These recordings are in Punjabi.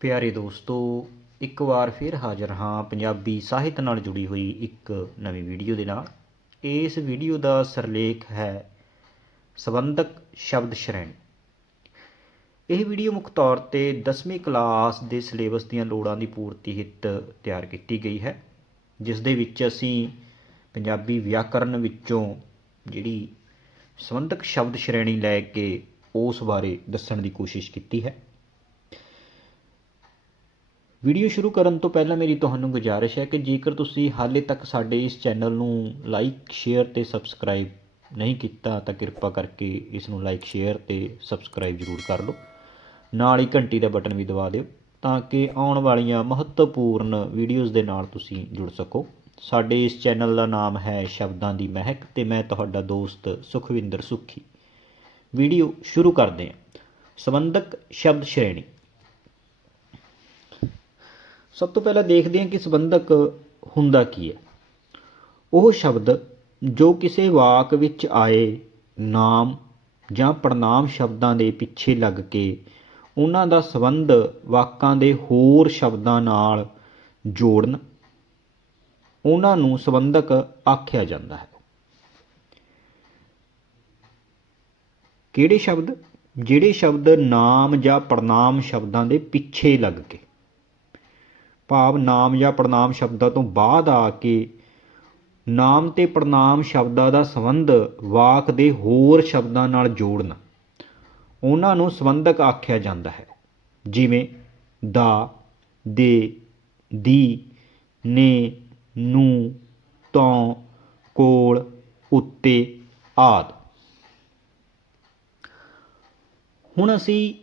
ਪਿਆਰੇ ਦੋਸਤੋ, ਇੱਕ ਵਾਰ ਫਿਰ ਹਾਜ਼ਰ ਹਾਂ ਪੰਜਾਬੀ ਸਾਹਿਤ ਨਾਲ ਜੁੜੀ ਹੋਈ ਇੱਕ ਨਵੀਂ ਵੀਡੀਓ ਦੇ ਨਾਲ। ਇਸ ਵੀਡੀਓ ਦਾ ਸਰਲੇਖ ਹੈ ਸੰਬੰਧਕ ਸ਼ਬਦ ਸ਼੍ਰੇਣੀ। ਇਹ ਵੀਡੀਓ ਮੁੱਖ ਤੌਰ ਤੇ 10ਵੀਂ ਕਲਾਸ ਦੇ ਸਿਲੇਬਸ ਦੀਆਂ ਲੋੜਾਂ ਦੀ ਪੂਰਤੀ ਹਿੱਤ ਤਿਆਰ ਕੀਤੀ ਗਈ ਹੈ, ਜਿਸ ਦੇ ਵਿੱਚ ਅਸੀਂ ਪੰਜਾਬੀ ਵਿਆਕਰਨ ਵਿੱਚੋਂ ਜਿਹੜੀ ਸੰਬੰਧਕ ਸ਼ਬਦ ਸ਼੍ਰੇਣੀ ਲੈ ਕੇ ਉਸ ਬਾਰੇ ਦੱਸਣ ਦੀ ਕੋਸ਼ਿਸ਼ ਕੀਤੀ ਹੈ। ਵੀਡੀਓ ਸ਼ੁਰੂ ਕਰਨ ਤੋਂ ਪਹਿਲਾਂ ਮੇਰੀ ਤੁਹਾਨੂੰ ਗੁਜ਼ਾਰਿਸ਼ ਹੈ ਕਿ ਜੇਕਰ ਤੁਸੀਂ ਹਾਲੇ ਤੱਕ ਸਾਡੇ ਇਸ ਚੈਨਲ ਨੂੰ ਲਾਈਕ ਸ਼ੇਅਰ ਤੇ ਸਬਸਕ੍ਰਾਈਬ ਨਹੀਂ ਕੀਤਾ, ਤਾਂ ਕਿਰਪਾ ਕਰਕੇ ਇਸ ਨੂੰ ਲਾਈਕ ਸ਼ੇਅਰ ਤੇ ਸਬਸਕ੍ਰਾਈਬ ਜ਼ਰੂਰ ਕਰ ਲਓ। ਨਾਲ ਹੀ ਘੰਟੀ ਦਾ ਬਟਨ ਵੀ ਦਬਾ ਦਿਓ, ਤਾਂ ਕਿ ਆਉਣ ਵਾਲੀਆਂ ਮਹੱਤਵਪੂਰਨ ਵੀਡੀਓਜ਼ ਦੇ ਨਾਲ ਤੁਸੀਂ ਜੁੜ ਸਕੋ। ਸਾਡੇ ਇਸ ਚੈਨਲ ਦਾ ਨਾਮ ਹੈ ਸ਼ਬਦਾਂ ਦੀ ਮਹਿਕ ਤੇ ਮੈਂ ਤੁਹਾਡਾ ਦੋਸਤ ਸੁਖਵਿੰਦਰ ਸੁਖੀ। ਵੀਡੀਓ ਸ਼ੁਰੂ ਕਰਦੇ ਹਾਂ। ਸੰਬੰਧਕ ਸ਼ਬਦ ਸ਼੍ਰੇਣੀ। ਸਭ ਤੋਂ ਪਹਿਲਾਂ ਦੇਖਦੇ ਹਾਂ ਕਿ ਸੰਬੰਧਕ ਹੁੰਦਾ ਕੀ ਹੈ। ਉਹ ਸ਼ਬਦ ਜੋ ਕਿਸੇ ਵਾਕ ਵਿੱਚ ਆਏ ਨਾਮ ਜਾਂ ਪੜਨਾਮ ਸ਼ਬਦਾਂ ਦੇ ਪਿੱਛੇ ਲੱਗ ਕੇ ਉਹਨਾਂ ਦਾ ਸੰਬੰਧ ਵਾਕਾਂ ਦੇ ਹੋਰ ਸ਼ਬਦਾਂ ਨਾਲ ਜੋੜਨ, ਉਹਨਾਂ ਨੂੰ ਸੰਬੰਧਕ ਆਖਿਆ ਜਾਂਦਾ ਹੈ। ਕਿਹੜੇ ਸ਼ਬਦ? ਜਿਹੜੇ ਸ਼ਬਦ ਨਾਮ ਜਾਂ ਪੜਨਾਮ ਸ਼ਬਦਾਂ ਦੇ ਪਿੱਛੇ ਲੱਗ ਕੇ। ਭਾਵ ਨਾਮ ਜਾਂ ਪੜਨਾਮ ਸ਼ਬਦਾਂ ਤੋਂ ਬਾਅਦ ਆ ਕੇ ਨਾਮ ਤੇ ਪੜਨਾਮ ਸ਼ਬਦਾਂ ਦਾ ਸੰਬੰਧ ਵਾਕ ਦੇ ਹੋਰ ਸ਼ਬਦਾਂ ਨਾਲ ਜੋੜਨਾ। ਉਹਨਾਂ ਨੂੰ ਸੰਬੰਧਕ ਆਖਿਆ ਜਾਂਦਾ ਹੈ। ਜਿਵੇਂ ਦਾ, ਦੇ, ਦੀ, ਨੇ, ਨੂੰ, ਤੋਂ, ਕੋਲ, ਉੱਤੇ, ਆਦ। ਹੁਣ ਅਸੀਂ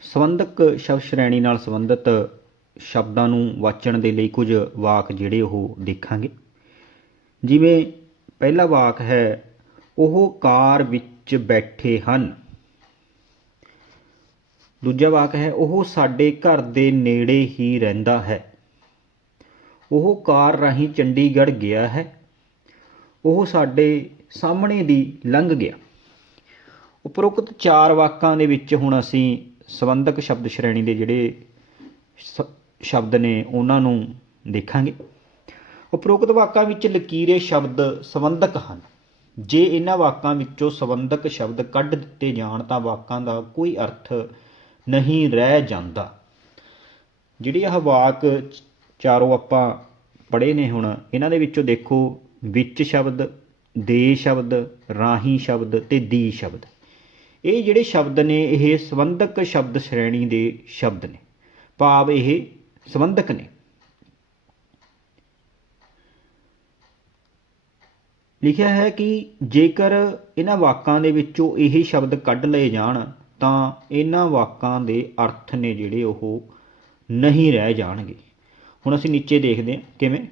ਸੰਬੰਧਕ ਸ਼ਬਦ ਸ਼੍ਰੇਣੀ ਨਾਲ ਸੰਬੰਧਿਤ ਸ਼ਬਦਾਂ ਨੂੰ ਵਾਚਣ ਦੇ ਲਈ ਕੁਝ ਵਾਕ ਜਿਹੜੇ ਉਹ ਦੇਖਾਂਗੇ। ਜਿਵੇਂ ਪਹਿਲਾ ਵਾਕ ਹੈ, ਉਹ ਕਾਰ ਵਿੱਚ ਬੈਠੇ ਹਨ। ਦੂਜਾ ਵਾਕ ਹੈ, ਉਹ ਸਾਡੇ ਘਰ ਦੇ ਨੇੜੇ ਹੀ ਰਹਿੰਦਾ ਹੈ। ਉਹ ਕਾਰ ਰਾਹੀਂ ਚੰਡੀਗੜ੍ਹ ਗਿਆ ਹੈ। ਉਹ ਸਾਡੇ ਸਾਹਮਣੇ ਦੀ ਲੰਘ ਗਿਆ। ਉਪਰੋਕਤ ਚਾਰ ਵਾਕਾਂ ਦੇ ਵਿੱਚ ਹੁਣ ਅਸੀਂ ਸੰਬੰਧਕ ਸ਼ਬਦ ਸ਼੍ਰੇਣੀ ਦੇ ਜਿਹੜੇ ਸ- ਸ਼ਬਦ ਨੇ ਉਹਨਾਂ ਨੂੰ ਦੇਖਾਂਗੇ। ਉਪਰੋਕਤ ਵਾਕਾਂ ਵਿੱਚ ਲਕੀਰੇ ਸ਼ਬਦ ਸੰਬੰਧਕ ਹਨ। ਜੇ ਇਹਨਾਂ ਵਾਕਾਂ ਵਿੱਚੋਂ ਸੰਬੰਧਕ ਸ਼ਬਦ ਕੱਢ ਦਿੱਤੇ ਜਾਣ ਤਾਂ ਵਾਕਾਂ ਦਾ ਕੋਈ ਅਰਥ ਨਹੀਂ ਰਹਿ ਜਾਂਦਾ। ਜਿਹੜੇ ਇਹ ਵਾਕ ਚਾਰੋਂ ਆਪਾਂ ਪੜ੍ਹੇ ਨੇ ਹੁਣ, ਇਹਨਾਂ ਦੇ ਵਿੱਚੋਂ ਦੇਖੋ, ਵਿੱਚ ਸ਼ਬਦ, ਦੇ ਸ਼ਬਦ, ਰਾਹੀਂ ਸ਼ਬਦ ਤੇ ਦੀ ਸ਼ਬਦ। ਇਹ ਜਿਹੜੇ ਸ਼ਬਦ ਨੇ, ਇਹ ਸੰਬੰਧਕ ਸ਼ਬਦ ਸ਼੍ਰੇਣੀ ਦੇ ਸ਼ਬਦ ਨੇ। ਭਾਵ ਇਹ ਸੰਬੰਧਕ ਨੇ। ਲਿਖਿਆ ਹੈ ਕਿ ਜੇਕਰ ਇਹਨਾਂ ਵਾਕਾਂ ਦੇ ਵਿੱਚੋਂ ਇਹ ਸ਼ਬਦ ਕੱਢ ਲਏ ਜਾਣ, ਤਾਂ ਇਹਨਾਂ ਵਾਕਾਂ ਦੇ ਅਰਥ ਨੇ ਜਿਹੜੇ ਉਹ ਨਹੀਂ ਰਹਿ ਜਾਣਗੇ। ਹੁਣ ਅਸੀਂ ਨੀਚੇ ਦੇਖਦੇ ਹਾਂ ਕਿਵੇਂ।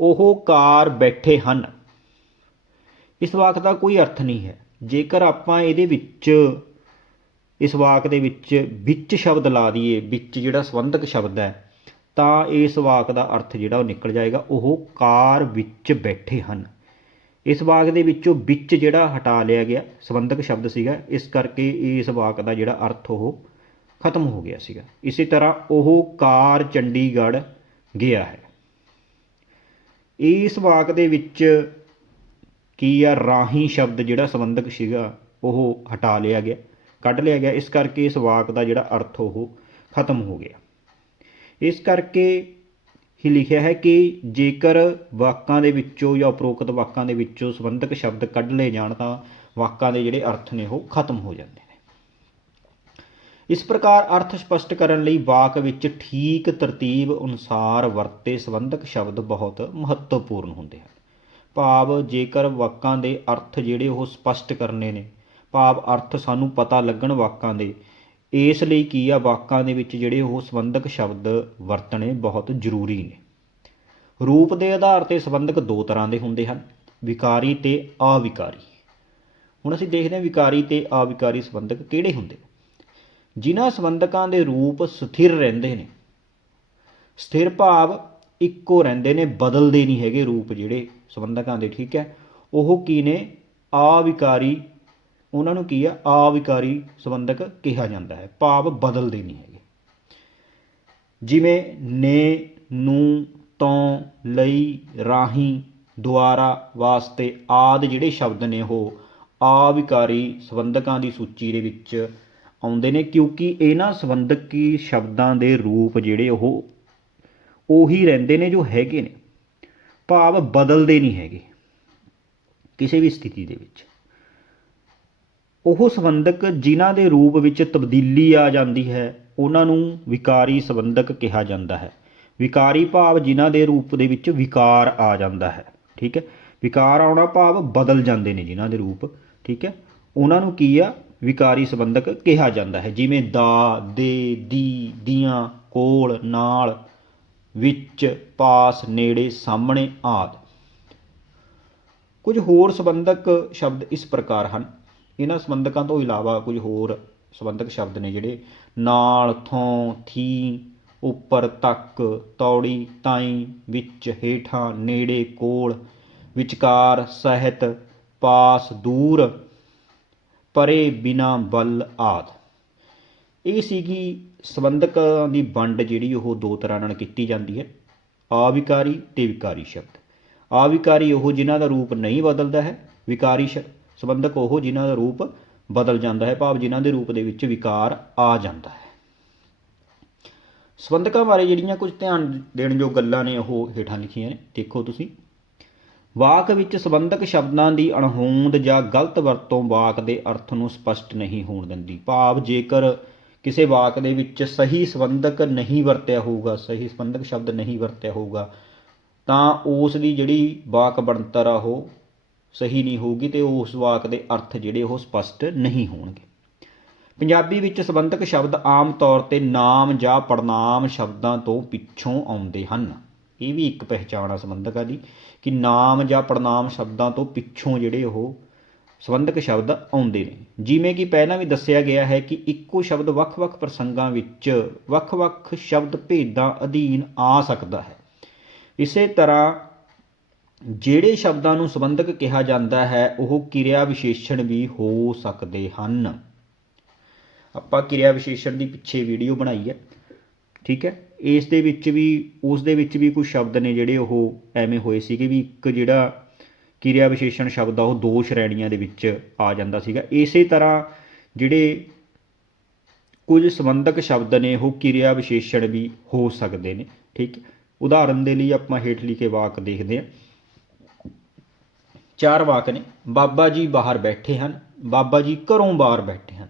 ਉਹ ਕਾਰ ਬੈਠੇ ਹਨ। ਇਸ ਵਾਕ ਦਾ ਕੋਈ ਅਰਥ ਨਹੀਂ ਹੈ। ਜੇਕਰ ਆਪਾਂ ਇਹਦੇ ਵਿੱਚ, ਇਸ ਵਾਕ ਦੇ ਵਿੱਚ ਵਿੱਚ ਸ਼ਬਦ ਲਾ ਦਈਏ, ਵਿੱਚ ਜਿਹੜਾ ਸੰਬੰਧਕ ਸ਼ਬਦ ਹੈ ਤਾਂ ਇਸ ਵਾਕ ਦਾ ਅਰਥ ਜਿਹੜਾ ਉਹ ਨਿਕਲ ਜਾਏਗਾ, ਉਹ ਕਾਰ ਵਿੱਚ ਬੈਠੇ ਹਨ। ਇਸ ਵਾਕ ਦੇ ਵਿੱਚੋਂ ਵਿੱਚ ਜਿਹੜਾ ਹਟਾ ਲਿਆ ਗਿਆ, ਸੰਬੰਧਕ ਸ਼ਬਦ ਸੀਗਾ, ਇਸ ਕਰਕੇ ਇਸ ਵਾਕ ਦਾ ਜਿਹੜਾ ਅਰਥ ਉਹ ਖਤਮ ਹੋ ਗਿਆ ਸੀਗਾ। ਇਸੇ ਤਰ੍ਹਾਂ ਉਹ ਕਾਰ ਚੰਡੀਗੜ੍ਹ ਗਿਆ ਹੈ। ਇਸ ਵਾਕ ਦੇ ਵਿੱਚ ਕੀ ਆ, ਰਾਹੀਂ ਸ਼ਬਦ ਜਿਹੜਾ ਸੰਬੰਧਕ ਸੀਗਾ, ਉਹ ਹਟਾ ਲਿਆ ਗਿਆ, ਕੱਢ ਲਿਆ ਗਿਆ। ਇਸ ਕਰਕੇ ਇਸ ਵਾਕ ਦਾ ਜਿਹੜਾ ਅਰਥ ਉਹ ਖਤਮ ਹੋ ਗਿਆ। ਇਸ ਕਰਕੇ ਹੀ ਲਿਖਿਆ ਹੈ ਕਿ ਜੇਕਰ ਵਾਕਾਂ ਦੇ ਵਿੱਚੋਂ ਜਾਂ ਉਪਰੋਕਤ ਵਾਕਾਂ ਦੇ ਵਿੱਚੋਂ ਸੰਬੰਧਕ ਸ਼ਬਦ ਕੱਢ ਲਏ ਜਾਣ ਤਾਂ ਵਾਕਾਂ ਦੇ ਜਿਹੜੇ ਅਰਥ ਨੇ ਉਹ ਖਤਮ ਹੋ ਜਾਂਦੇ ਨੇ। ਇਸ ਪ੍ਰਕਾਰ ਅਰਥ ਸਪਸ਼ਟ ਕਰਨ ਲਈ ਵਾਕ ਵਿੱਚ ਠੀਕ ਤਰਤੀਬ ਅਨੁਸਾਰ ਵਰਤੇ ਸੰਬੰਧਕ ਸ਼ਬਦ ਬਹੁਤ ਮਹੱਤਵਪੂਰਨ ਹੁੰਦੇ ਹਨ। ਭਾਵ ਜੇਕਰ ਵਾਕਾਂ ਦੇ ਅਰਥ ਜਿਹੜੇ ਉਹ ਸਪਸ਼ਟ ਕਰਨੇ ਨੇ, ਭਾਵ ਅਰਥ ਸਾਨੂੰ ਪਤਾ ਲੱਗਣ ਵਾਕਾਂ ਦੇ ਇਸ ਲਈ ਕੀ ਆ, ਵਾਕਾਂ ਦੇ ਵਿੱਚ ਜਿਹੜੇ ਉਹ ਸੰਬੰਧਕ ਸ਼ਬਦ ਵਰਤਣੇ ਬਹੁਤ ਜ਼ਰੂਰੀ ਨੇ। ਰੂਪ ਦੇ ਆਧਾਰ ਤੇ ਸੰਬੰਧਕ ਦੋ ਤਰ੍ਹਾਂ ਦੇ ਹੁੰਦੇ ਹਨ, ਵਿਕਾਰੀ ਤੇ ਅਵਿਕਾਰੀ ਹੁਣ ਅਸੀਂ ਦੇਖਦੇ ਹਾਂ ਵਿਕਾਰੀ ਤੇ ਅਵਿਕਾਰੀ ਸੰਬੰਧਕ ਕਿਹੜੇ ਹੁੰਦੇ ਜਿਨ੍ਹਾਂ ਸੰਬੰਧਕਾਂ ਦੇ ਰੂਪ ਸਥਿਰ ਰਹਿੰਦੇ ਨੇ, ਸਥਿਰ ਭਾਵ ਇੱਕੋ ਰਹਿੰਦੇ ਨੇ, ਬਦਲਦੇ ਨਹੀਂ ਹੈਗੇ ਰੂਪ ਜਿਹੜੇ ਸੰਬੰਧਕਾਂ ਦੇ, ਠੀਕ ਹੈ। ਉਹ ਕੀ ਨੇ? ਅਵਿਕਾਰੀ ਉਹਨਾਂ ਨੂੰ ਕੀ ਆ? ਆਵਿਕਾਰੀ ਸੰਬੰਧਕ ਕਿਹਾ ਜਾਂਦਾ ਹੈ। ਭਾਵ ਬਦਲਦੇ ਨਹੀਂ ਹੈਗੇ। ਜਿਵੇਂ ਨੇ, ਨੂੰ, ਤੋਂ, ਲਈ, ਰਾਹੀਂ, ਦੁਆਰਾ, ਵਾਸਤੇ ਆਦ ਜਿਹੜੇ ਸ਼ਬਦ ਨੇ ਉਹ ਆਵਿਕਾਰੀ ਸੰਬੰਧਕਾਂ ਦੀ ਸੂਚੀ ਦੇ ਵਿੱਚ ਆਉਂਦੇ ਨੇ, ਕਿਉਂਕਿ ਇਹਨਾਂ ਸੰਬੰਧਕੀ ਸ਼ਬਦਾਂ ਦੇ ਰੂਪ ਜਿਹੜੇ ਉਹ ਉਹੀ ਰਹਿੰਦੇ ਨੇ ਜੋ ਹੈਗੇ ਨੇ। ਭਾਵ ਬਦਲਦੇ ਨਹੀਂ ਹੈਗੇ ਕਿਸੇ ਵੀ ਸਥਿਤੀ ਦੇ ਵਿੱਚ। ਉਹ ਸੰਬੰਧਕ ਜਿਨ੍ਹਾਂ ਦੇ ਰੂਪ ਵਿੱਚ ਤਬਦੀਲੀ ਆ ਜਾਂਦੀ ਹੈ, ਉਹਨਾਂ ਨੂੰ ਵਿਕਾਰੀ ਸੰਬੰਧਕ ਕਿਹਾ ਜਾਂਦਾ ਹੈ। ਵਿਕਾਰੀ ਭਾਵ ਜਿਨ੍ਹਾਂ ਦੇ ਰੂਪ ਦੇ ਵਿੱਚ ਵਿਕਾਰ ਆ ਜਾਂਦਾ ਹੈ, ਠੀਕ ਹੈ? ਵਿਕਾਰ ਆਉਣਾ ਭਾਵ ਬਦਲ ਜਾਂਦੇ ਨੇ ਜਿਨ੍ਹਾਂ ਦੇ ਰੂਪ, ਠੀਕ ਹੈ? ਉਹਨਾਂ ਨੂੰ ਕੀ ਆ? ਵਿਕਾਰੀ ਸੰਬੰਧਕ ਕਿਹਾ ਜਾਂਦਾ ਹੈ। ਜਿਵੇਂ ਦਾ, ਦੇ, ਦੀ, ਦੀਆਂ, ਕੋਲ, ਨਾਲ, ਵਿੱਚ, ਪਾਸ, ਨੇੜੇ, ਸਾਹਮਣੇ ਆਦਿ। ਕੁਝ ਹੋਰ ਸੰਬੰਧਕ ਸ਼ਬਦ ਇਸ ਪ੍ਰਕਾਰ ਹਨ। ਇਹਨਾਂ ਸੰਬੰਧਕਾਂ ਤੋਂ ਇਲਾਵਾ ਕੁਝ ਹੋਰ ਸੰਬੰਧਕ ਸ਼ਬਦ ਨੇ ਜਿਹੜੇ ਨਾਲ, ਥੋਂ, ਥੀ, ਉੱਪਰ, ਤੱਕ, ਤੌੜੀ, ਤਾਈ, ਵਿੱਚ, ਹੇਠਾਂ, ਨੇੜੇ, ਕੋਲ, ਵਿਚਕਾਰ, ਸਹਿਤ, ਪਾਸ, ਦੂਰ, ਪਰੇ, ਬਿਨਾ ਬਲ ਆਦ। ਇਹ ਸੀਗੀ ਸੰਬੰਧਕਾਂ ਦੀ ਵੰਡ ਜਿਹੜੀ ਉਹ ਦੋ ਤਰ੍ਹਾਂ ਨਾਲ ਕੀਤੀ ਜਾਂਦੀ ਹੈ। ਆਵਿਕਾਰੀ ਤੇ ਵਿਕਾਰੀ ਸ਼ਬਦ। ਆਵਿਕਾਰੀ ਉਹ ਜਿਨ੍ਹਾਂ ਦਾ ਰੂਪ ਨਹੀਂ ਬਦਲਦਾ ਹੈ, ਵਿਕਾਰੀ ਸ਼ ਸੰਬੰਧਕ ਉਹ ਜਿਨ੍ਹਾਂ ਦਾ ਰੂਪ ਬਦਲ ਜਾਂਦਾ ਹੈ, ਭਾਵ ਜਿਨ੍ਹਾਂ ਦੇ ਰੂਪ ਦੇ ਵਿੱਚ ਵਿਕਾਰ ਆ ਜਾਂਦਾ ਹੈ। ਸੰਬੰਧਕਾਂ ਬਾਰੇ ਜਿਹੜੀਆਂ ਕੁਝ ਧਿਆਨ ਦੇਣ ਜੋ ਗੱਲਾਂ ਨੇ, ਉਹ ਹੇਠਾਂ ਲਿਖੀਆਂ ਨੇ। ਦੇਖੋ ਤੁਸੀਂ। ਵਾਕ ਵਿੱਚ ਸੰਬੰਧਕ ਸ਼ਬਦਾਂ ਦੀ ਅਣਹੋਂਦ ਜਾਂ ਗਲਤ ਵਰਤੋਂ ਵਾਕ ਦੇ ਅਰਥ ਨੂੰ ਸਪਸ਼ਟ ਨਹੀਂ ਹੋਣ ਦਿੰਦੀ। ਭਾਵ ਜੇਕਰ ਕਿਸੇ ਵਾਕ ਦੇ ਵਿੱਚ ਸਹੀ ਸੰਬੰਧਕ ਨਹੀਂ ਵਰਤਿਆ ਹੋਊਗਾ, ਸਹੀ ਸੰਬੰਧਕ ਸ਼ਬਦ ਨਹੀਂ ਵਰਤਿਆ ਹੋਊਗਾ, ਤਾਂ ਉਸ ਦੀ ਜਿਹੜੀ ਵਾਕ ਬਣਤਰ ਆ, ਉਹ ਸਹੀ ਨਹੀਂ ਹੋਊਗੀ ਤੇ ਉਸ ਵਾਕ ਦੇ ਅਰਥ ਜਿਹੜੇ ਉਹ ਸਪਸ਼ਟ ਨਹੀਂ ਹੋਣਗੇ। ਪੰਜਾਬੀ ਵਿੱਚ ਸੰਬੰਧਕ ਸ਼ਬਦ ਆਮ ਤੌਰ ਤੇ ਨਾਮ ਜਾਂ ਪੜਨਾਮ ਸ਼ਬਦਾਂ ਤੋਂ ਪਿੱਛੋਂ ਆਉਂਦੇ ਹਨ। ਇਹ ਵੀ ਇੱਕ ਪਹਿਚਾਣ ਆ ਸੰਬੰਧਕਾਂ ਦੀ ਕਿ ਨਾਮ ਜਾਂ ਪੜਨਾਮ ਸ਼ਬਦਾਂ ਤੋਂ ਪਿੱਛੋਂ ਜਿਹੜੇ ਉਹ ਸੰਬੰਧਕ ਸ਼ਬਦ ਆਉਂਦੇ ਨੇ। ਜਿਵੇਂ ਕਿ ਪਹਿਲਾਂ ਵੀ ਦੱਸਿਆ ਗਿਆ ਹੈ ਕਿ ਇੱਕੋ ਸ਼ਬਦ ਵੱਖ-ਵੱਖ ਪ੍ਰਸੰਗਾਂ ਵਿੱਚ ਵੱਖ-ਵੱਖ ਸ਼ਬਦ ਭੇਦਾਂ ਅਧੀਨ ਆ ਸਕਦਾ ਹੈ। ਇਸੇ ਤਰ੍ਹਾਂ ਜਿਹੜੇ ਸ਼ਬਦਾਂ ਨੂੰ ਸੰਬੰਧਕ ਕਿਹਾ ਜਾਂਦਾ ਹੈ, ਉਹ ਕਿਰਿਆ ਵਿਸ਼ੇਸ਼ਣ ਵੀ ਹੋ ਸਕਦੇ ਹਨ। ਆਪਾਂ ਕਿਰਿਆ ਵਿਸ਼ੇਸ਼ਣ ਦੀ ਪਿੱਛੇ ਵੀਡੀਓ ਬਣਾਈ ਹੈ, ਠੀਕ ਹੈ? ਇਸ ਦੇ ਵਿੱਚ ਵੀ, ਉਸ ਦੇ ਵਿੱਚ ਵੀ ਕੁਝ ਸ਼ਬਦ ਨੇ ਜਿਹੜੇ ਉਹ ਐਵੇਂ ਹੋਏ ਸੀਗੇ ਵੀ ਇੱਕ ਜਿਹੜਾ ਕਿਰਿਆ ਵਿਸ਼ੇਸ਼ਣ ਸ਼ਬਦ ਆ, ਉਹ ਦੋ ਸ਼੍ਰੇਣੀਆਂ ਦੇ ਵਿੱਚ ਆ ਜਾਂਦਾ ਸੀਗਾ। ਇਸੇ ਤਰ੍ਹਾਂ ਜਿਹੜੇ ਕੁਝ ਸੰਬੰਧਕ ਸ਼ਬਦ ਨੇ, ਉਹ ਕਿਰਿਆ ਵਿਸ਼ੇਸ਼ਣ ਵੀ ਹੋ ਸਕਦੇ ਨੇ, ਠੀਕ ਹੈ? ਉਦਾਹਰਨ ਦੇ ਲਈ ਆਪਾਂ ਹੇਠ ਲਿਖੇ ਵਾਕ ਦੇਖਦੇ ਹਾਂ। ਚਾਰ ਵਾਕ ਨੇ, ਬਾਬਾ ਜੀ ਬਾਹਰ ਬੈਠੇ ਹਨ, ਬਾਬਾ ਜੀ ਘਰੋਂ ਬਾਹਰ ਬੈਠੇ ਹਨ।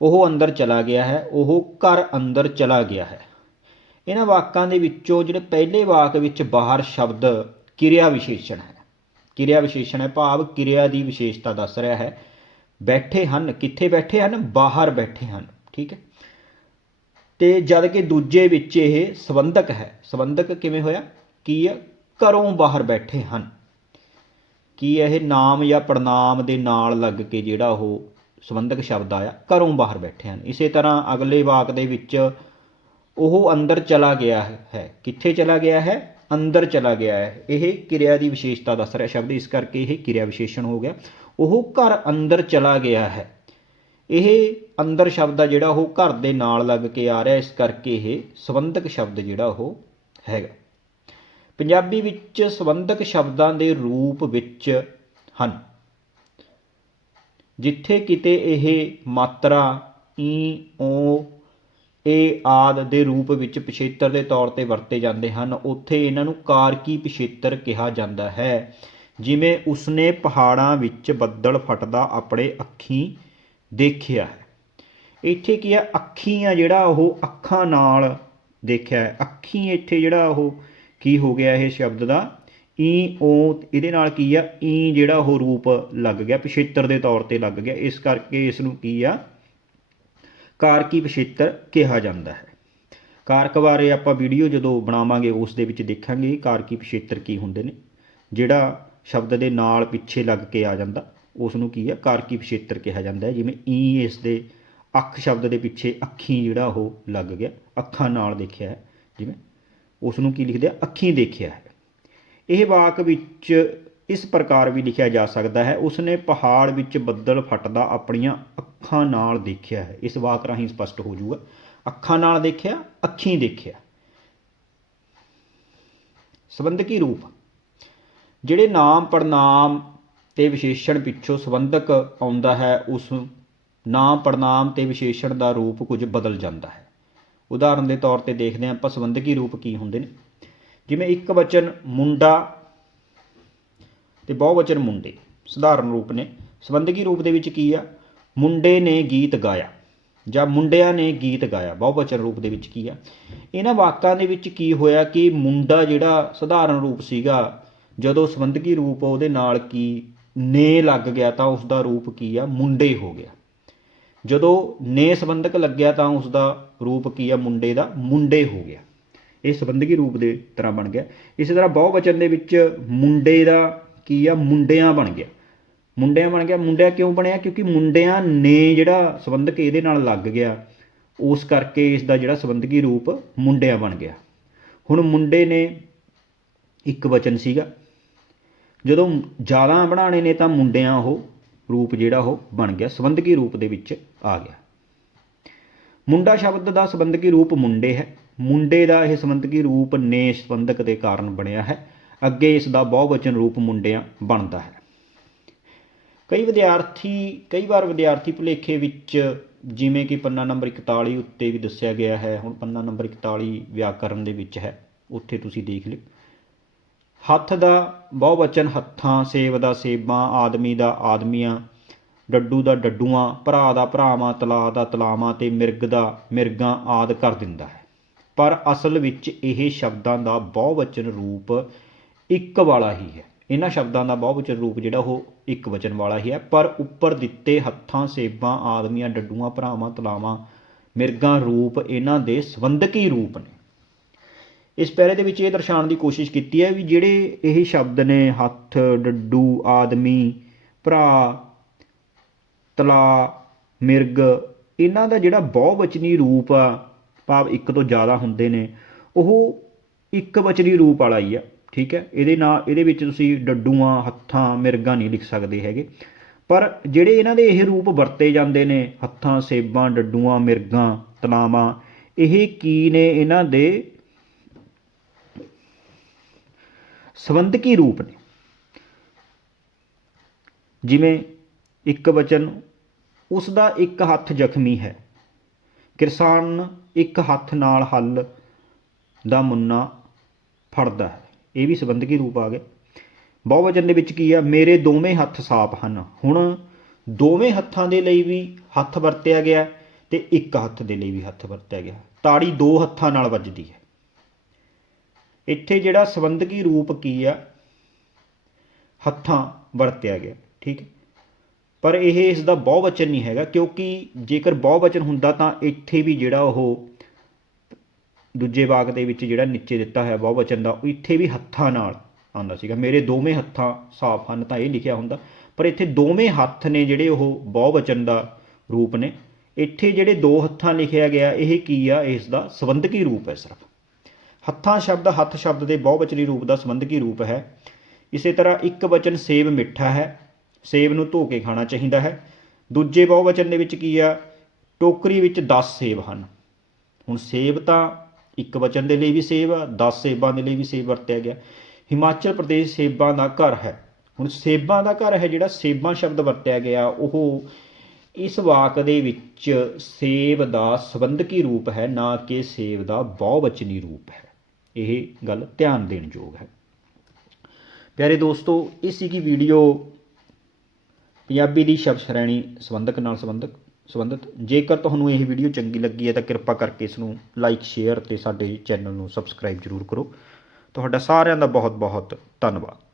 ਉਹ ਅੰਦਰ ਚਲਾ ਗਿਆ ਹੈ, ਉਹ ਘਰ ਅੰਦਰ ਚਲਾ ਗਿਆ ਹੈ। ਇਹਨਾਂ ਵਾਕਾਂ ਦੇ ਵਿੱਚੋਂ ਜਿਹੜੇ ਪਹਿਲੇ ਵਾਕ ਵਿੱਚ ਬਾਹਰ ਸ਼ਬਦ ਕਿਰਿਆ ਵਿਸ਼ੇਸ਼ਣ ਹੈ, ਕਿਰਿਆ ਵਿਸ਼ੇਸ਼ਣ ਹੈ, ਭਾਵ ਕਿਰਿਆ ਦੀ ਵਿਸ਼ੇਸ਼ਤਾ ਦੱਸ ਰਿਹਾ ਹੈ। ਬੈਠੇ ਹਨ, ਕਿੱਥੇ ਬੈਠੇ ਹਨ? ਬਾਹਰ ਬੈਠੇ ਹਨ, ਠੀਕ ਹੈ। ਤੇ ਜਦ ਕਿ ਦੂਜੇ ਵਿੱਚ ਇਹ ਸੰਬੰਧਕ ਹੈ, ਸੰਬੰਧਕ ਕਿਵੇਂ ਹੋਇਆ? ਕੀ ਹੈ? ਘਰੋਂ ਬਾਹਰ ਬੈਠੇ ਹਨ। ਕਿ ਇਹ ਨਾਮ ਜਾਂ ਪੜਨਾਮ ਦੇ ਨਾਲ ਲੱਗ ਕੇ ਜਿਹੜਾ ਉਹ ਸੰਬੰਧਕ ਸ਼ਬਦ ਆਇਆ? ਘਰੋਂ ਬਾਹਰ ਬੈਠੇ ਹਨ। ਇਸੇ ਤਰ੍ਹਾਂ ਅਗਲੇ ਵਾਕ ਦੇ ਵਿੱਚ ਉਹ ਅੰਦਰ ਚਲਾ ਗਿਆ ਹੈ। ਕਿੱਥੇ ਚਲਾ ਗਿਆ ਹੈ? ਅੰਦਰ ਚਲਾ ਗਿਆ ਹੈ। ਇਹ ਕਿਰਿਆ ਦੀ ਵਿਸ਼ੇਸ਼ਤਾ ਦੱਸ ਰਿਹਾ ਸ਼ਬਦ। ਇਸ ਕਰਕੇ ਇਹ ਕਿਰਿਆ ਵਿਸ਼ੇਸ਼ਣ ਹੋ ਗਿਆ। ਉਹ ਘਰ ਅੰਦਰ ਚਲਾ ਗਿਆ ਹੈ। ਇਹ ਅੰਦਰ ਸ਼ਬਦ ਆ ਜਿਹੜਾ ਉਹ ਘਰ ਦੇ ਨਾਲ ਲੱਗ ਕੇ ਆ ਰਿਹਾ। ਇਸ ਕਰਕੇ ਇਹ ਸੰਬੰਧਕ ਸ਼ਬਦ ਜਿਹੜਾ ਉਹ ਹੈਗਾ। ਪੰਜਾਬੀ ਵਿੱਚ ਸੰਬੰਧਕ ਸ਼ਬਦਾਂ ਦੇ ਰੂਪ ਵਿੱਚ ਹਨ। ਜਿੱਥੇ ਕਿਤੇ ਇਹ ਮਾਤਰਾ, ਈ, ਓ, ਏ ਆਦਿ ਦੇ ਰੂਪ ਵਿੱਚ ਪਿਛੇਤਰ ਦੇ ਤੌਰ ਤੇ ਵਰਤੇ ਜਾਂਦੇ ਹਨ, ਉੱਥੇ ਇਹਨਾਂ ਨੂੰ ਕਾਰਕੀ ਪਿਛੇਤਰ ਕਿਹਾ ਜਾਂਦਾ ਹੈ। ਜਿਵੇਂ ਉਸਨੇ ਪਹਾੜਾਂ ਵਿੱਚ ਬੱਦਲ ਫਟਦਾ ਆਪਣੇ ਅੱਖੀਂ ਦੇਖਿਆ ਹੈ। ਇੱਥੇ ਕੀ ਆ? ਅੱਖੀਂ ਆ ਜਿਹੜਾ ਉਹ ਅੱਖਾਂ ਨਾਲ ਦੇਖਿਆ ਹੈ। ਅੱਖੀਂ ਇੱਥੇ ਜਿਹੜਾ ਉਹ ਕੀ ਹੋ ਗਿਆ ਇਹ ਸ਼ਬਦ ਦਾ? ਈ, ਓ, ਇਹਦੇ ਨਾਲ ਕੀ ਆ? ਈ ਜਿਹੜਾ ਉਹ ਰੂਪ ਲੱਗ ਗਿਆ, ਪਿਛੇਤਰ ਦੇ ਤੌਰ ਤੇ ਲੱਗ ਗਿਆ। ਇਸ ਕਰਕੇ ਇਸ ਨੂੰ ਕੀ ਆ? ਕਾਰਕੀ ਪਿਛੇਤਰ ਕਿਹਾ ਜਾਂਦਾ ਹੈ। ਕਾਰਕ ਬਾਰੇ ਆਪਾਂ ਵੀਡੀਓ ਜਦੋਂ ਬਣਾਵਾਂਗੇ, ਉਸ ਦੇ ਵਿੱਚ ਦੇਖਾਂਗੇ ਕਾਰਕੀ ਪਿਛੇਤਰ ਕੀ ਹੁੰਦੇ ਨੇ। ਜਿਹੜਾ ਸ਼ਬਦ ਦੇ ਨਾਲ ਪਿੱਛੇ ਲੱਗ ਕੇ ਆ ਜਾਂਦਾ ਉਸ ਨੂੰ ਕੀ ਆ? ਕਾਰਕੀ ਪਿਛੇਤਰ ਕਿਹਾ ਜਾਂਦਾ ਹੈ। ਜਿਵੇਂ ਈ, ਇਸ ਦੇ ਅੱਖ ਸ਼ਬਦ ਦੇ ਪਿੱਛੇ ਅੱਖੀ ਜਿਹੜਾ ਉਹ ਲੱਗ ਗਿਆ, ਅੱਖਾਂ ਨਾਲ ਦੇਖਿਆ ਹੈ। ਜਿਵੇਂ ਉਸ ਨੂੰ ਕੀ ਲਿਖਦੇ ਆ? ਅੱਖੀਂ ਦੇਖਿਆ ਹੈ। ਇਹ ਵਾਕ ਵਿੱਚ ਇਸ ਪ੍ਰਕਾਰ ਵੀ ਲਿਖਿਆ ਜਾ ਸਕਦਾ ਹੈ, ਉਸਨੇ ਪਹਾੜ ਵਿੱਚ ਬੱਦਲ ਫਟਦਾ ਆਪਣੀਆਂ ਅੱਖਾਂ ਨਾਲ ਦੇਖਿਆ ਹੈ। ਇਸ ਵਾਕ ਰਾਹੀਂ ਸਪਸ਼ਟ ਹੋ ਜਾਊਗਾ। ਅੱਖਾਂ ਨਾਲ ਦੇਖਿਆ, ਅੱਖੀਂ ਦੇਖਿਆ। ਸੰਬੰਧਕੀ ਰੂਪ। ਜਿਹੜੇ ਨਾਮ ਪੜਨਾਮ ਤੇ ਵਿਸ਼ੇਸ਼ਣ ਪਿੱਛੋਂ ਸੰਬੰਧਕ ਆਉਂਦਾ ਹੈ, ਉਸ ਨਾਮ ਪੜਨਾਮ ਤੇ ਵਿਸ਼ੇਸ਼ਣ ਦਾ ਰੂਪ ਕੁਝ ਬਦਲ ਜਾਂਦਾ ਹੈ। ਉਦਾਹਰਨ ਦੇ ਤੌਰ ਤੇ ਦੇਖਦੇ ਹਾਂ ਆਪਾਂ ਸੰਬੰਧਕੀ ਰੂਪ ਕੀ ਹੁੰਦੇ ਨੇ। ਜਿਵੇਂ ਇੱਕ ਵਚਨ ਮੁੰਡਾ ਤੇ ਬਹੁਵਚਨ ਮੁੰਡੇ, ਸਧਾਰਨ ਰੂਪ ਨੇ। ਸੰਬੰਧਕੀ ਰੂਪ ਦੇ ਵਿੱਚ ਕੀ ਆ? ਮੁੰਡੇ ਨੇ ਗੀਤ ਗਾਇਆ ਜਾਂ ਮੁੰਡਿਆਂ ਨੇ ਗੀਤ ਗਾਇਆ ਬਹੁਵਚਨ ਰੂਪ ਦੇ ਵਿੱਚ ਕੀ ਆ? ਇਹਨਾਂ ਵਾਕਾਂ ਦੇ ਵਿੱਚ ਕੀ ਹੋਇਆ ਕਿ ਮੁੰਡਾ ਜਿਹੜਾ ਸਧਾਰਨ ਰੂਪ ਸੀਗਾ, ਜਦੋਂ ਸੰਬੰਧਕੀ ਰੂਪ ਉਹਦੇ ਨਾਲ ਕੀ ਨੇ ਲੱਗ ਗਿਆ ਤਾਂ ਉਸ ਦਾ ਰੂਪ ਕੀ ਆ? ਮੁੰਡੇ ਹੋ ਗਿਆ। ਜਦੋਂ ਨੇ ਸੰਬੰਧਕ ਲੱਗਿਆ ਤਾਂ ਉਸ ਦਾ ਰੂਪ ਕੀ ਆ? ਮੁੰਡੇ ਦਾ ਮੁੰਡੇ ਹੋ ਗਿਆ। ਇਹ ਸੰਬੰਧਕੀ ਰੂਪ ਦੇ ਤਰ੍ਹਾਂ ਬਣ ਗਿਆ। ਇਸੇ ਤਰ੍ਹਾਂ ਬਹੁਵਚਨ ਦੇ ਵਿੱਚ ਮੁੰਡੇ ਦਾ ਕੀ ਆ? ਮੁੰਡਿਆਂ ਬਣ ਗਿਆ। ਮੁੰਡਿਆਂ ਬਣ ਗਿਆ। ਮੁੰਡਿਆਂ ਕਿਉਂ ਬਣਿਆ? ਕਿਉਂਕਿ ਮੁੰਡਿਆਂ ਨੇ ਜਿਹੜਾ ਸੰਬੰਧਕ ਇਹਦੇ ਨਾਲ ਲੱਗ ਗਿਆ, ਉਸ ਕਰਕੇ ਇਸ ਦਾ ਜਿਹੜਾ ਸੰਬੰਧਕੀ ਰੂਪ ਮੁੰਡਿਆਂ ਬਣ ਗਿਆ। ਹੁਣ ਮੁੰਡੇ ਨੇ ਇੱਕ ਵਚਨ ਸੀਗਾ। ਜਦੋਂ ਜ਼ਿਆਦਾ ਬਣਾਉਣੇ ਨੇ ਤਾਂ ਮੁੰਡਿਆਂ ਉਹ ਰੂਪ ਜਿਹੜਾ ਉਹ ਬਣ ਗਿਆ, ਸੰਬੰਧਕੀ ਰੂਪ ਦੇ ਵਿੱਚ ਆ ਗਿਆ। ਮੁੰਡਾ ਸ਼ਬਦ ਦਾ ਸੰਬੰਧਕੀ ਰੂਪ ਮੁੰਡੇ ਹੈ। ਮੁੰਡੇ ਦਾ ਇਹ ਸੰਬੰਧਕੀ ਰੂਪ ਨੇ ਸੰਬੰਧਕ ਦੇ ਕਾਰਨ ਬਣਿਆ ਹੈ। ਅੱਗੇ ਇਸ ਦਾ ਬਹੁਵਚਨ ਰੂਪ ਮੁੰਡਿਆਂ ਬਣਦਾ ਹੈ। ਕਈ ਵਿਦਿਆਰਥੀ, ਕਈ ਵਾਰ ਵਿਦਿਆਰਥੀ ਭੁਲੇਖੇ ਵਿੱਚ ਜਿਵੇਂ ਕਿ ਪੰਨਾ ਨੰਬਰ 41 ਉੱਤੇ ਵੀ ਦੱਸਿਆ ਗਿਆ ਹੈ, ਹੁਣ ਪੰਨਾ ਨੰਬਰ 41 ਵਿਆਕਰਨ ਦੇ ਵਿੱਚ ਹੈ, ਉੱਥੇ ਤੁਸੀਂ ਦੇਖ ਲਿਓ। ਹੱਥ ਦਾ ਬਹੁਵਚਨ ਹੱਥਾਂ, ਸੇਬ ਦਾ ਸੇਬਾਂ, ਆਦਮੀ ਦਾ ਆਦਮੀਆਂ, ਡੱਡੂ ਦਾ ਡੱਡੂਆਂ, ਭਰਾ ਦਾ ਭਰਾਵਾਂ ਤਲਾ ਦਾ ਤਲਾਵਾਂ ਤੇ ਮਿਰਗ ਦਾ ਮਿਰਗਾਂ ਆਦ ਕਰ ਦਿੰਦਾ ਹੈ। ਪਰ ਅਸਲ ਵਿੱਚ ਇਹ ਸ਼ਬਦਾਂ ਦਾ ਬਹੁਵਚਨ ਰੂਪ ਇੱਕ ਵਾਲਾ ਹੀ ਹੈ। ਇਹਨਾਂ ਸ਼ਬਦਾਂ ਦਾ ਬਹੁਵਚਨ ਰੂਪ ਜਿਹੜਾ ਉਹ ਇੱਕ ਵਚਨ ਵਾਲਾ ਹੀ ਹੈ। ਪਰ ਉੱਪਰ ਦਿੱਤੇ ਹੱਥਾਂ, ਸੇਬਾਂ, ਆਦਮੀਆਂ, ਡੱਡੂਆਂ, ਭਰਾਵਾਂ, ਤਲਾਵਾਂ, ਮਿਰਗਾਂ ਰੂਪ ਇਹਨਾਂ ਦੇ ਸੰਬੰਧਕੀ ਰੂਪ ਨੇ। ਇਸ ਪੈਰੇ ਦੇ ਵਿੱਚ ਇਹ ਦਰਸਾਉਣ ਦੀ ਕੋਸ਼ਿਸ਼ ਕੀਤੀ ਹੈ ਵੀ ਜਿਹੜੇ ਇਹ ਸ਼ਬਦ ਨੇ ਹੱਥ, ਡੱਡੂ, ਆਦਮੀ, ਭਰਾ, ਤਲਾ, ਮਿਰਗ, ਇਹਨਾਂ ਦਾ ਜਿਹੜਾ ਬਹੁਵਚਨੀ ਰੂਪ ਆ, ਭਾਵ ਇੱਕ ਤੋਂ ਜ਼ਿਆਦਾ ਹੁੰਦੇ ਨੇ, ਉਹ ਇੱਕ ਵਚਨੀ ਰੂਪ ਵਾਲਾ ਹੀ ਆ, ਠੀਕ ਹੈ? ਇਹਦੇ ਨਾਲ, ਇਹਦੇ ਵਿੱਚ ਤੁਸੀਂ ਡੱਡੂਆਂ, ਹੱਥਾਂ, ਮਿਰਗਾਂ ਨਹੀਂ ਲਿਖ ਸਕਦੇ ਹੈਗੇ। ਪਰ ਜਿਹੜੇ ਇਹਨਾਂ ਦੇ ਇਹ ਰੂਪ ਵਰਤੇ ਜਾਂਦੇ ਨੇ, ਹੱਥਾਂ, ਸੇਬਾਂ, ਡੱਡੂਆਂ, ਮਿਰਗਾਂ, ਤਲਾਵਾਂ, ਇਹ ਕੀ ਨੇ ਇਹਨਾਂ ਦੇ ਸੰਬੰਧਕੀ ਰੂਪ ਨੇ। ਜਿਵੇਂ ਇੱਕ ਵਚਨ, ਉਸ ਦਾ ਇੱਕ ਹੱਥ ਜ਼ਖਮੀ ਹੈ, ਕਿਰਸਾਨ ਇੱਕ ਹੱਥ ਨਾਲ ਹੱਲ ਦਾ ਮੁੰਨਾ ਫੜਦਾ ਹੈ। ਇਹ ਵੀ ਸੰਬੰਧਕੀ ਰੂਪ ਆ ਗਿਆ ਬਹੁਵਚਨ ਦੇ ਵਿੱਚ ਕੀ ਆ? ਮੇਰੇ ਦੋਵੇਂ ਹੱਥ ਸਾਫ਼ ਹਨ। ਹੁਣ ਦੋਵੇਂ ਹੱਥਾਂ ਦੇ ਲਈ ਵੀ ਹੱਥ ਵਰਤਿਆ ਗਿਆ ਤੇ ਇੱਕ ਹੱਥ ਦੇ ਲਈ ਵੀ ਹੱਥ ਵਰਤਿਆ ਗਿਆ। ਤਾੜੀ ਦੋ ਹੱਥਾਂ ਨਾਲ ਵੱਜਦੀ ਹੈ। ਇੱਥੇ ਜਿਹੜਾ ਸੰਬੰਧਕੀ ਰੂਪ ਕੀ ਆ? ਹੱਥਾਂ ਵਰਤਿਆ ਗਿਆ, ਠੀਕ ਹੈ। ਪਰ ਇਹ ਇਸ ਦਾ ਬਹੁਵਚਨ ਨਹੀਂ ਹੈਗਾ, ਕਿਉਂਕਿ ਜੇਕਰ ਬਹੁਵਚਨ ਹੁੰਦਾ ਤਾਂ ਇੱਥੇ ਵੀ ਜਿਹੜਾ ਉਹ ਦੂਜੇ ਵਾਕ ਦੇ ਵਿੱਚ ਜਿਹੜਾ ਨੀਚੇ ਦਿੱਤਾ ਹੈ ਬਹੁਵਚਨ ਦਾ, ਉਹ ਇੱਥੇ ਵੀ ਹੱਥਾਂ ਨਾਲ ਆਉਂਦਾ ਸੀਗਾ। ਮੇਰੇ ਦੋਵੇਂ ਹੱਥਾਂ ਸਾਫ਼ ਹਨ ਤਾਂ ਇਹ ਲਿਖਿਆ ਹੁੰਦਾ, ਪਰ ਇੱਥੇ ਦੋਵੇਂ ਹੱਥ ਨੇ ਜਿਹੜੇ ਉਹ ਬਹੁਵਚਨ ਦਾ ਰੂਪ ਨੇ। ਇੱਥੇ ਜਿਹੜੇ ਦੋ ਹੱਥਾਂ ਲਿਖਿਆ ਗਿਆ, ਇਹ ਕੀ ਆ? ਇਸ ਦਾ ਸੰਬੰਧਕੀ ਰੂਪ ਹੈ ਸਿਰਫ। ਹੱਥਾਂ ਸ਼ਬਦ ਹੱਥ ਸ਼ਬਦ ਦੇ ਬਹੁਵਚਨੀ ਰੂਪ ਦਾ ਸੰਬੰਧਕੀ ਰੂਪ ਹੈ। ਇਸੇ ਤਰ੍ਹਾਂ ਇੱਕ ਵਚਨ ਸੇਬ ਮਿੱਠਾ ਹੈ। ਸੇਬ ਨੂੰ ਧੋ ਕੇ ਖਾਣਾ ਚਾਹੀਦਾ ਹੈ। ਦੂਜੇ ਬਹੁਵਚਨ ਦੇ ਵਿੱਚ ਕੀ ਆ? ਟੋਕਰੀ ਵਿੱਚ 10 ਸੇਬ ਹਨ। ਹੁਣ ਸੇਬ ਤਾਂ ਇੱਕ ਵਚਨ ਦੇ ਲਈ ਵੀ ਸੇਬ ਆ 10 ਸੇਬਾਂ ਦੇ ਲਈ ਵੀ ਸੇਬ ਵਰਤਿਆ ਗਿਆ। ਹਿਮਾਚਲ ਪ੍ਰਦੇਸ਼ ਸੇਬਾਂ ਦਾ ਘਰ ਹੈ। ਹੁਣ ਸੇਬਾਂ ਦਾ ਘਰ ਹੈ ਜਿਹੜਾ ਸੇਬਾਂ ਸ਼ਬਦ ਵਰਤਿਆ ਗਿਆ, ਉਹ ਇਸ ਵਾਕ ਦੇ ਵਿੱਚ ਸੇਬ ਦਾ ਸੰਬੰਧਕੀ ਰੂਪ ਹੈ, ਨਾ ਕਿ ਸੇਬ ਦਾ ਬਹੁਵਚਨੀ ਰੂਪ ਹੈ। ਇਹ ਗੱਲ ਧਿਆਨ ਦੇਣ ਯੋਗ ਹੈ। ਪਿਆਰੇ ਦੋਸਤੋ, ਇਹ ਸੀਗੀ ਵੀਡੀਓ ਪੰਜਾਬੀ ਦੀ ਸ਼ਬਦ ਸ਼੍ਰੇਣੀ ਸੰਬੰਧਕ ਨਾਲ ਸੰਬੰਧਕ ਸੰਬੰਧਿਤ। ਜੇਕਰ ਤੁਹਾਨੂੰ ਇਹ ਵੀਡੀਓ ਚੰਗੀ ਲੱਗੀ ਹੈ ਤਾਂ ਕਿਰਪਾ ਕਰਕੇ ਇਸ ਨੂੰ ਲਾਈਕ ਸ਼ੇਅਰ ਤੇ ਸਾਡੇ ਚੈਨਲ ਨੂੰ ਸਬਸਕ੍ਰਾਈਬ ਜ਼ਰੂਰ ਕਰੋ। ਤੁਹਾਡਾ ਸਾਰਿਆਂ ਦਾ ਬਹੁਤ ਬਹੁਤ ਧੰਨਵਾਦ।